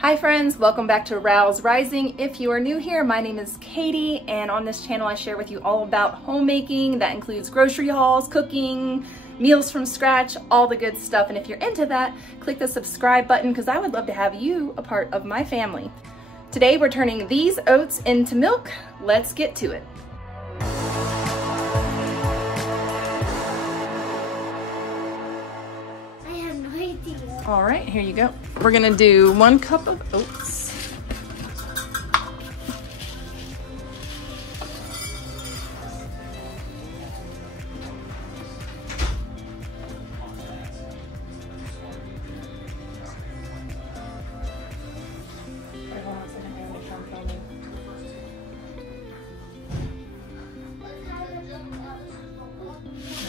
Hi friends, welcome back to Rouse Rising. If you are new here, my name is Katie, and on this channel I share with you all about homemaking. That includes grocery hauls, cooking, meals from scratch, all the good stuff. And if you're into that, click the subscribe button because I would love to have you a part of my family. Today we're turning these oats into milk. Let's get to it. All right, here you go. We're gonna do 1 cup of oats.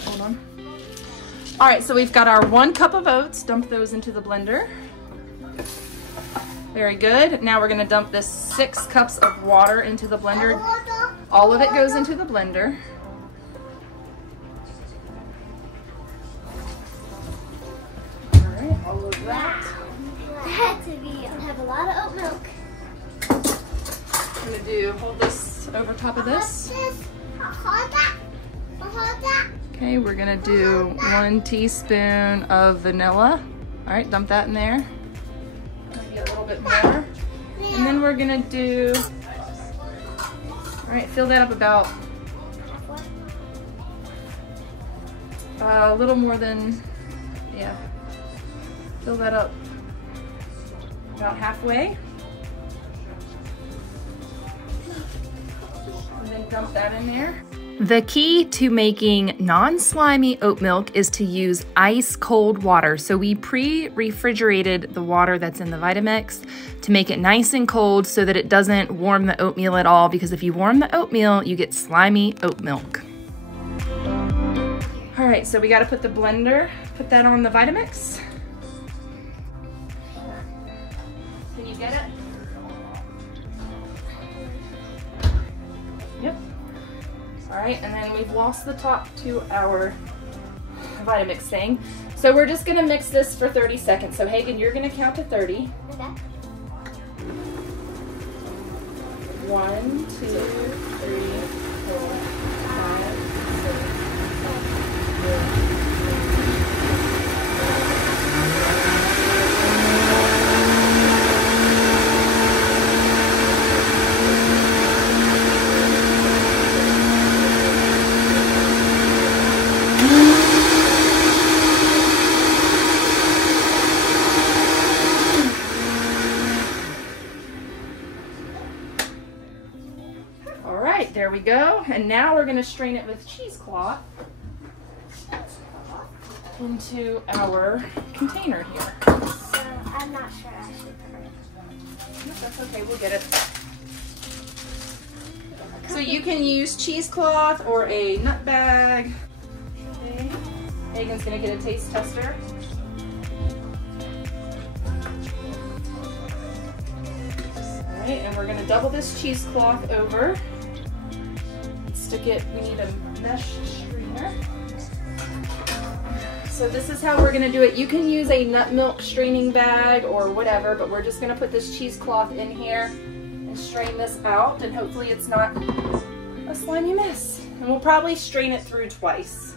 Hold on. All right, so we've got our 1 cup of oats. Dump those into the blender. Very good. Now we're gonna dump this 6 cups of water into the blender. All of it goes into the blender. All right, all of that. It had to be. I have a lot of oat milk. I'm gonna hold this over top of this. Hold that. Hold that. Okay, we're gonna do 1 teaspoon of vanilla. All right, dump that in there. Get a little bit more. And then we're gonna do, all right, fill that up about a little more than, yeah, fill that up about halfway. And then dump that in there. The key to making non-slimy oat milk is to use ice cold water. So we pre-refrigerated the water that's in the Vitamix to make it nice and cold so that it doesn't warm the oatmeal at all, because if you warm the oatmeal, you get slimy oat milk. All right, so we gotta put the blender, put that on the Vitamix. Can you get it? Yep. All right, and then we've lost the top to our Vitamix thing. So we're just gonna mix this for 30 seconds. So Hagen, you're gonna count to 30. Okay. 1, 2, 3, 4, 5, 6, 7, 8. There we go. And now we're going to strain it with cheesecloth into our container here. So I'm not sure I should put it. No, that's okay, we'll get it. So you can use cheesecloth or a nut bag. Okay. Hagen's going to get a taste tester. All right, and we're going to double this cheesecloth over. Stick it, we need a mesh strainer. So this is how we're gonna do it. You can use a nut milk straining bag or whatever, but we're just gonna put this cheesecloth in here and strain this out, and hopefully it's not a slimy mess. And we'll probably strain it through twice.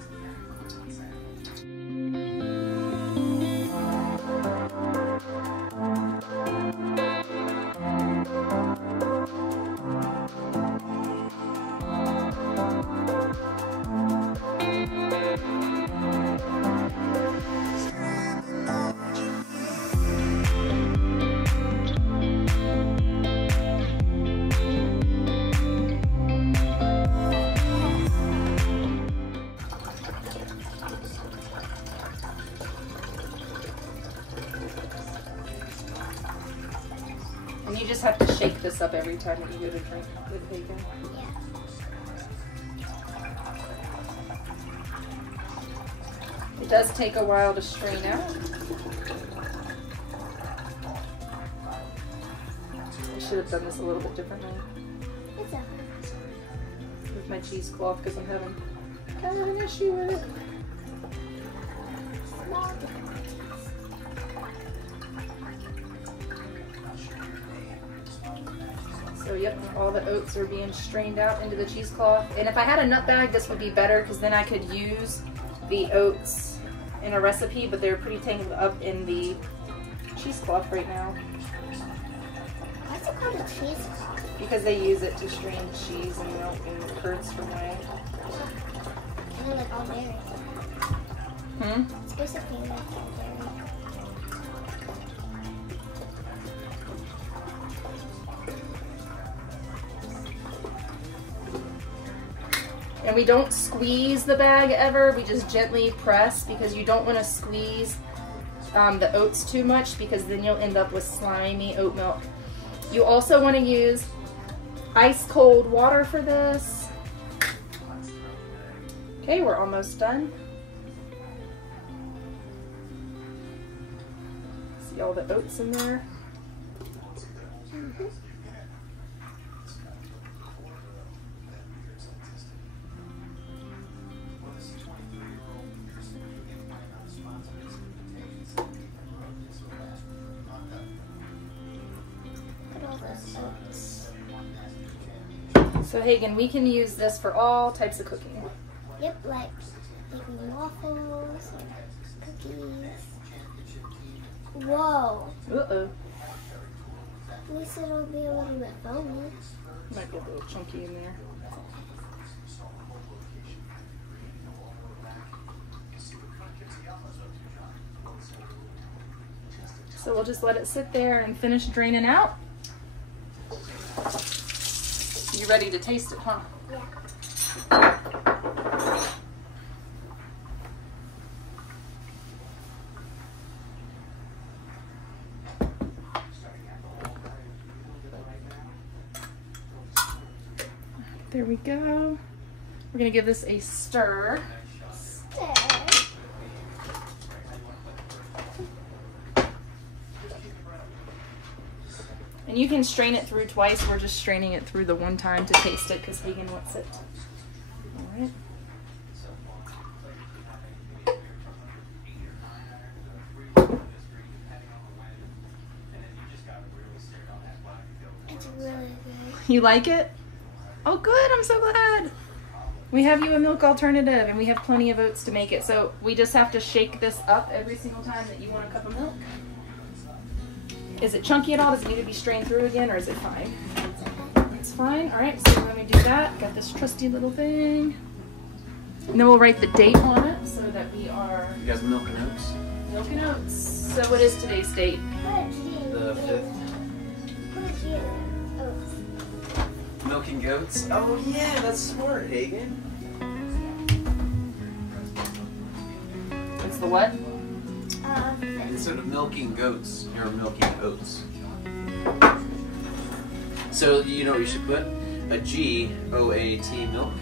And you just have to shake this up every time that you go to drink with Hagen. It does take a while to strain out. I should have done this a little bit differently. It's okay. With my cheesecloth, because I'm having kind of an issue with it. Small differences. So yep, all the oats are being strained out into the cheesecloth. And if I had a nut bag, this would be better because then I could use the oats in a recipe, but they're pretty tangled up in the cheesecloth right now. What's it called a cheesecloth? Because they use it to strain cheese and milk and curds from way. And then like all dairy. It's basically like all dairy. And we don't squeeze the bag ever, we just gently press because you don't want to squeeze the oats too much because then you'll end up with slimy oat milk. You also want to use ice cold water for this. Okay, we're almost done. See all the oats in there? So Hagen, we can use this for all types of cooking. Yep, like making waffles or cookies. Whoa. Uh-oh. At least it'll be a little bit foamy. Might be a little chunky in there. So we'll just let it sit there and finish draining out. You ready to taste it, huh? Yeah. There we go. We're gonna give this a stir. Stir. And you can strain it through twice. We're just straining it through the one time to taste it because Hagen wants it. All right. It's really good. You like it? Oh good, I'm so glad. We have you a milk alternative and we have plenty of oats to make it. So we just have to shake this up every single time that you want a cup of milk. Is it chunky at all? Does it need to be strained through again or is it fine? It's fine. All right, so let me do that. Got this trusty little thing. And then we'll write the date on it so that we are... You guys milk and oats? Milk and oats. So what is today's date? The 5th. Milking goats? Oh yeah, that's smart, Hagen. It's the what? Instead of milking goats, you're milking oats. So you know what you should put? A G, O-A-T, milk.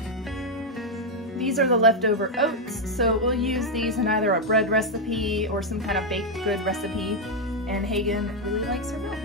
These are the leftover oats, so we'll use these in either a bread recipe or some kind of baked good recipe, and Hagen really likes her milk.